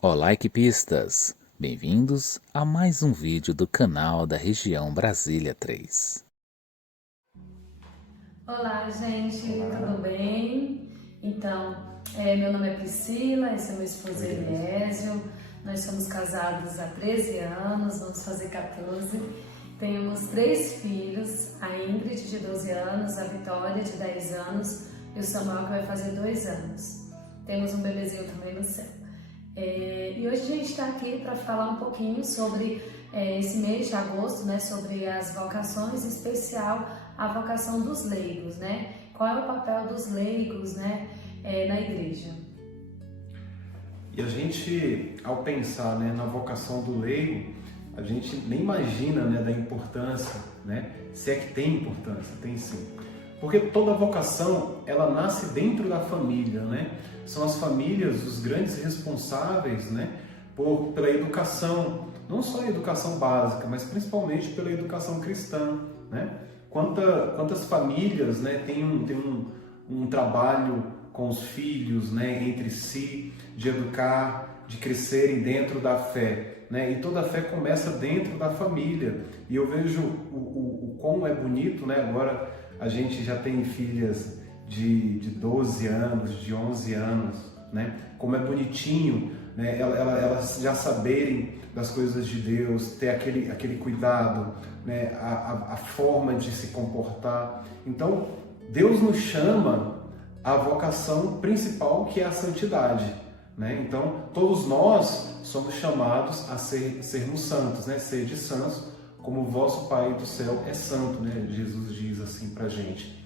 Olá, equipistas! Bem-vindos a mais um vídeo do canal da região Brasília 3. Olá, gente, tudo bem? Então, meu nome é Priscila, esse é meu esposo Elésio. Nós somos casados há 13 anos, vamos fazer 14. Temos 3 filhos, a Ingrid, de 12 anos, a Vitória, de 10 anos, e o Samuel, que vai fazer 2 anos. Temos um bebezinho também no céu. E hoje a gente está aqui para falar um pouquinho sobre esse mês de agosto, né, sobre as vocações, em especial a vocação dos leigos, né? Qual é o papel dos leigos, né, na igreja? E a gente, ao pensar, né, na vocação do leigo, a gente nem imagina, né, da importância, né? Se é que tem importância, tem sim. Porque toda vocação, ela nasce dentro da família, né? São as famílias os grandes responsáveis, né, pela educação, não só a educação básica, mas principalmente pela educação cristã, né? Quantas famílias, né, têm um trabalho com os filhos, né, entre si, de educar, de crescerem dentro da fé, né? E toda a fé começa dentro da família. E eu vejo o quão é bonito, né? Agora a gente já tem filhas de 12 anos, de 11 anos, né? Como é bonitinho, né? Elas já saberem das coisas de Deus, ter aquele cuidado, né? A forma de se comportar. Então, Deus nos chama à vocação principal, que é a santidade, né? Então, todos nós somos chamados a sermos santos, né? Sede santos, como o vosso Pai do céu é santo, né? Jesus diz assim pra gente.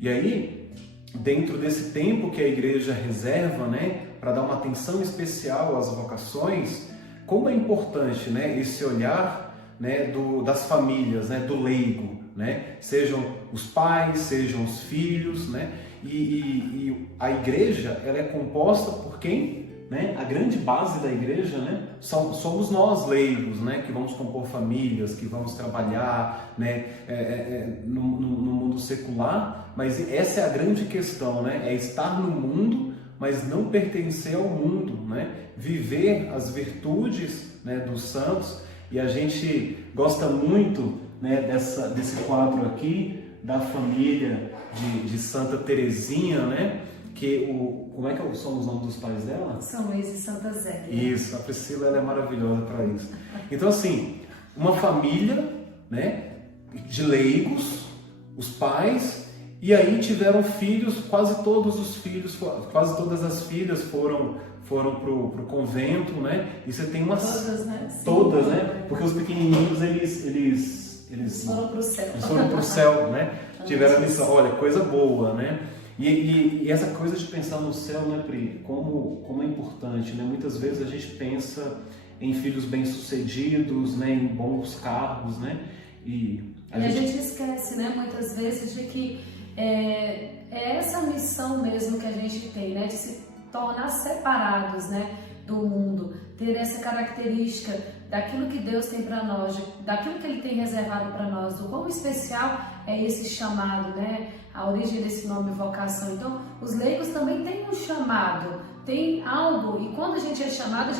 E aí, dentro desse tempo que a igreja reserva, né, para dar uma atenção especial às vocações, como é importante, né, esse olhar, né, das famílias, né, do leigo, né, sejam os pais, sejam os filhos, né, e a igreja, ela é composta por quem? Né? A grande base da igreja, né, somos nós leigos, né, que vamos compor famílias, que vamos trabalhar, né, no mundo secular, mas essa é a grande questão, né, é estar no mundo, mas não pertencer ao mundo, né, viver as virtudes, né, dos santos. E a gente gosta muito, né, desse quadro aqui da família de Santa Teresinha, né? Como é que são os nomes dos pais dela? São Luís e Santa Zélia. Isso, a Priscila, ela é maravilhosa para isso. Então, assim, uma família, né, de leigos, os pais, e aí tiveram filhos, quase todas as filhas foram pro convento, né? E você tem Todas, né? Sim. Todas, né? Porque os pequenininhos, eles foram pro céu. Eles foram pro céu, né? Tiveram a missão, olha, coisa boa, né? E essa coisa de pensar no céu, né, Pri, como é importante, né? Muitas vezes a gente pensa em filhos bem-sucedidos, né, em bons cargos, né? E a gente esquece, né, muitas vezes, de que é essa missão mesmo que a gente tem, né, de se tornar separados, né, do mundo, ter essa característica daquilo que Deus tem para nós, daquilo que Ele tem reservado para nós, do quão especial é esse chamado, né? A origem desse nome vocação. Então, os leigos também têm um chamado, tem algo, e quando a gente é chamado,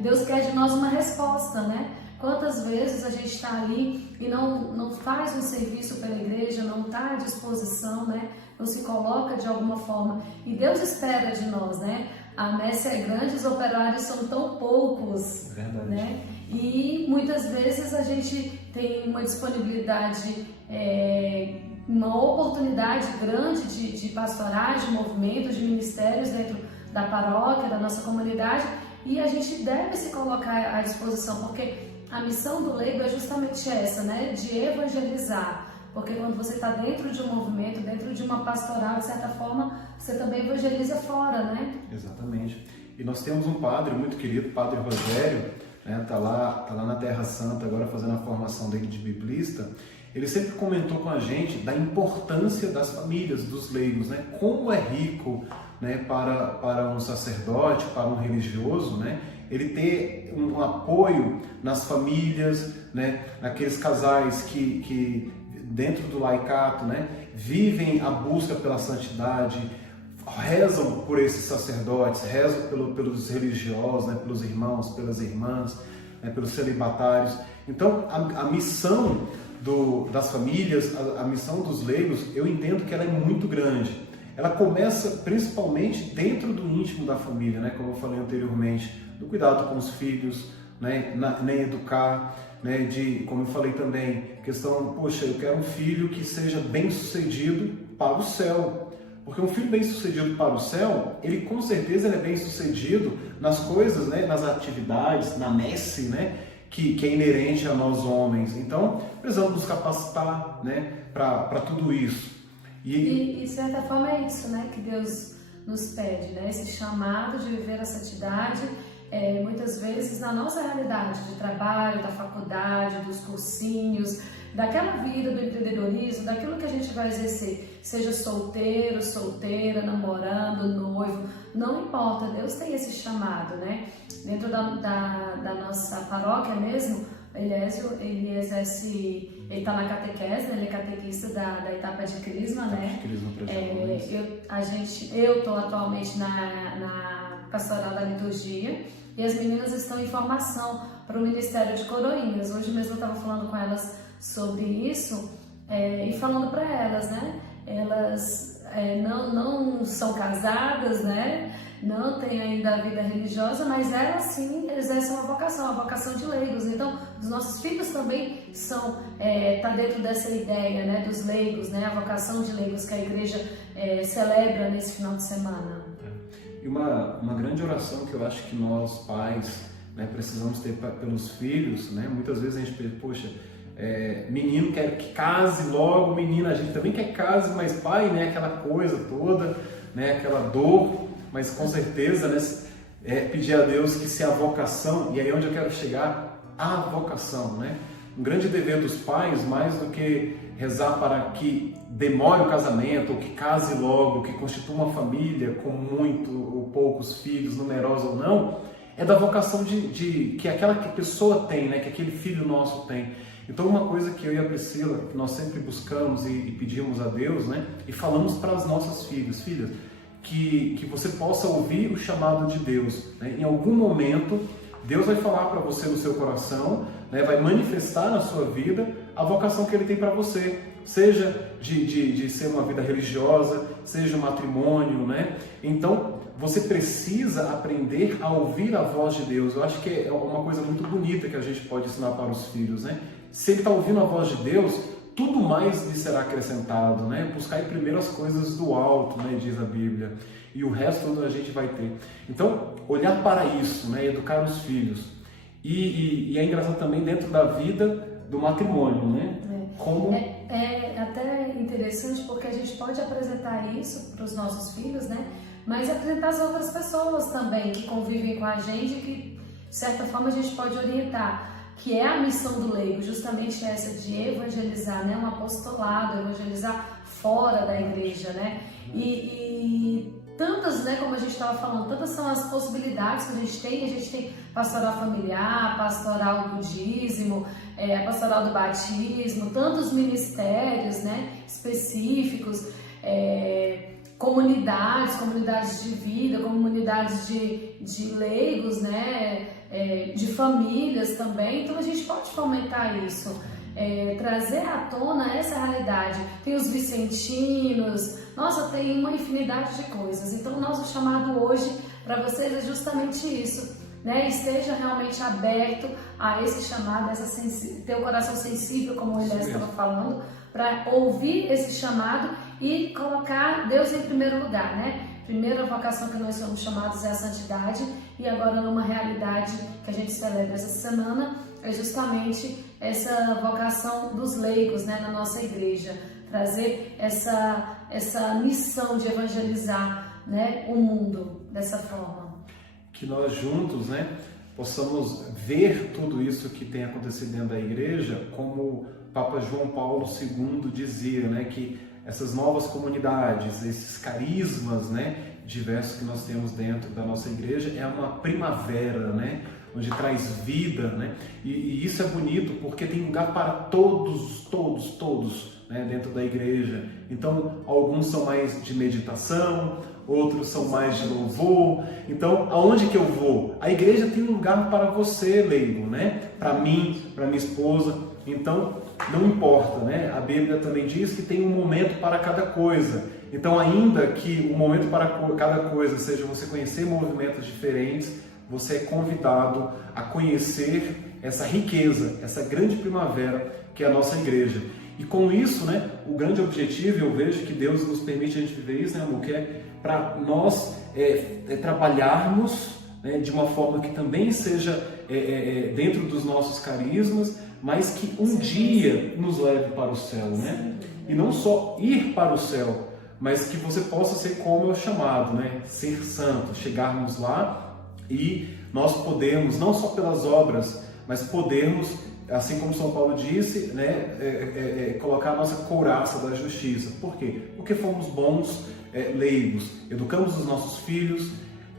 Deus quer de nós uma resposta, né? Quantas vezes a gente está ali e não faz um serviço pela igreja, não está à disposição, né? Não se coloca de alguma forma. E Deus espera de nós, né? A messe é grande, os operários são tão poucos. Verdade. Né? E muitas vezes a gente tem uma disponibilidade, uma oportunidade grande de pastorais, de movimentos, de ministérios dentro da paróquia, da nossa comunidade, e a gente deve se colocar à disposição, porque a missão do leigo é justamente essa, né? De evangelizar. Porque quando você está dentro de um movimento, dentro de uma pastoral, de certa forma, você também evangeliza fora, né? Exatamente. E nós temos um padre muito querido, Padre Rogério, né? Tá lá na Terra Santa agora fazendo a formação dele de biblista. Ele sempre comentou com a gente da importância das famílias, dos leigos, né? Como é rico, né, para um sacerdote, para um religioso, né, ele ter um apoio nas famílias, né, naqueles casais que dentro do laicato, né, vivem a busca pela santidade, rezam por esses sacerdotes, rezam pelos religiosos, né, pelos irmãos, pelas irmãs, né, pelos celibatários. Então, a missão das famílias, a missão dos leigos, eu entendo que ela é muito grande. Ela começa principalmente dentro do íntimo da família, né, como eu falei anteriormente, do cuidado com os filhos, né, em educar, né, como eu falei também, questão, poxa, eu quero um filho que seja bem-sucedido para o céu. Porque um filho bem-sucedido para o céu, ele com certeza ele é bem-sucedido nas coisas, né, nas atividades, na messe, né, que é inerente a nós homens. Então, precisamos nos capacitar, né, para tudo isso. E, de certa forma, é isso, né, que Deus nos pede, né, esse chamado de viver a santidade, muitas vezes na nossa realidade de trabalho, da faculdade, dos cursinhos, daquela vida do empreendedorismo, daquilo que a gente vai exercer, seja solteiro, solteira, namorando, noivo, não importa, Deus tem esse chamado, né? Dentro da nossa paróquia mesmo, Elésio, ele está na catequese, né? Ele é catequista da etapa de Crisma, né? Eu estou atualmente na pastoral da liturgia e as meninas estão em formação para o Ministério de Coroinhas. Hoje mesmo eu estava falando com elas sobre isso e falando para elas, né? Elas não são casadas, né? Não têm ainda a vida religiosa, mas elas sim exercem uma vocação de leigos. Então, os nossos filhos também tá dentro dessa ideia, né? Dos leigos, né? A vocação de leigos que a igreja celebra nesse final de semana. E uma grande oração que eu acho que nós pais, né, precisamos ter pelos filhos, né? Muitas vezes a gente pensa, poxa, menino quer que case logo, menina, a gente também quer que case, mas pai, né, aquela coisa toda, né, aquela dor, mas com certeza, né, pedir a Deus que se a vocação, e aí onde eu quero chegar, a vocação, né, um grande dever dos pais, mais do que rezar para que demore o casamento, ou que case logo, que constitua uma família com muito ou poucos filhos, numerosa ou não, é da vocação que aquela pessoa tem, né, que aquele filho nosso tem. Então, uma coisa que eu e a Priscila, que nós sempre buscamos e pedimos a Deus, né, e falamos para as nossas filhas, que você possa ouvir o chamado de Deus, né? Em algum momento, Deus vai falar para você no seu coração, né, vai manifestar na sua vida a vocação que Ele tem para você, seja de ser uma vida religiosa, seja um matrimônio, né? Então, você precisa aprender a ouvir a voz de Deus. Eu acho que é uma coisa muito bonita que a gente pode ensinar para os filhos, né? Se ele está ouvindo a voz de Deus, tudo mais lhe será acrescentado, né? Buscar primeiro as coisas do alto, né? Diz a Bíblia, e o resto tudo a gente vai ter. Então, olhar para isso, né? Educar os filhos. E é engraçado também dentro da vida do matrimônio, né? Como... É até interessante porque a gente pode apresentar isso para os nossos filhos, né? Mas apresentar as outras pessoas também que convivem com a gente, que de certa forma a gente pode orientar, que é a missão do leigo, justamente essa de evangelizar, né? Um apostolado, evangelizar fora da igreja, né? E tantas, né, como a gente estava falando, tantas são as possibilidades que a gente tem pastoral familiar, pastoral do dízimo, a pastoral do batismo, tantos ministérios, né, específicos, comunidades de vida, comunidades de leigos, né, de famílias também. Então a gente pode fomentar isso, trazer à tona essa realidade. Tem os vicentinos, nossa, tem uma infinidade de coisas. Então o nosso chamado hoje para vocês é justamente isso, né? Esteja realmente aberto a esse chamado, ter o coração sensível, como o Elias estava falando, para ouvir esse chamado e colocar Deus em primeiro lugar, né? Primeiro, a vocação que nós somos chamados é a santidade, e agora numa realidade que a gente celebra essa semana é justamente essa vocação dos leigos, né, na nossa igreja, trazer essa missão de evangelizar, né, o mundo dessa forma. Que nós juntos, né, possamos ver tudo isso que tem acontecido dentro da igreja, como o Papa João Paulo II dizia, né, que essas novas comunidades, esses carismas, né, diversos que nós temos dentro da nossa igreja, é uma primavera, né, onde traz vida, né, e isso é bonito porque tem lugar para todos, né, dentro da igreja. Então, alguns são mais de meditação, outros são mais de louvor. Então, aonde que eu vou? A igreja tem um lugar para você, leigo, né? Para mim, para minha esposa. Então, não importa, né? A Bíblia também diz que tem um momento para cada coisa. Então, ainda que o momento para cada coisa seja você conhecer movimentos diferentes, você é convidado a conhecer essa riqueza, essa grande primavera que é a nossa igreja. E com isso, né, o grande objetivo, eu vejo que Deus nos permite a gente viver isso, né, amor, que é para nós trabalharmos, né, de uma forma que também seja dentro dos nossos carismas, mas que um dia nos leve para o céu, né? E não só ir para o céu, mas que você possa ser como é o chamado, né? Ser santo, chegarmos lá e nós podemos, não só pelas obras, mas podemos, assim como São Paulo disse, né, colocar a nossa couraça da justiça. Por quê? Porque fomos bons leigos, educamos os nossos filhos,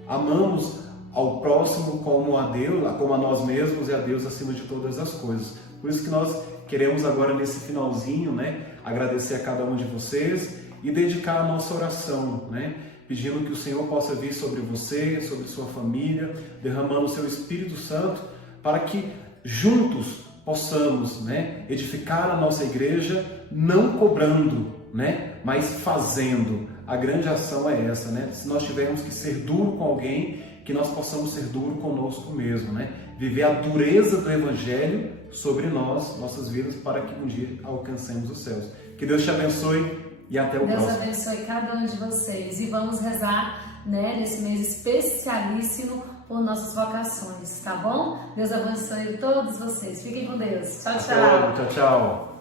amamos ao próximo como a Deus, como a nós mesmos e a Deus acima de todas as coisas. Por isso que nós queremos agora nesse finalzinho, né, agradecer a cada um de vocês e dedicar a nossa oração, né, pedindo que o Senhor possa vir sobre você, sobre sua família, derramando o seu Espírito Santo, para que juntos possamos, né, edificar a nossa igreja, não cobrando, né, mas fazendo. A grande ação é essa, né? Se nós tivermos que ser duro com alguém, que nós possamos ser duro conosco mesmo, né? Viver a dureza do Evangelho sobre nós, nossas vidas, para que um dia alcancemos os céus. Que Deus te abençoe e até o próximo. Deus abençoe cada um de vocês e vamos rezar, né, nesse mês especialíssimo por nossas vocações, tá bom? Deus abençoe todos vocês. Fiquem com Deus. Tchau, tchau. Tchau, tchau.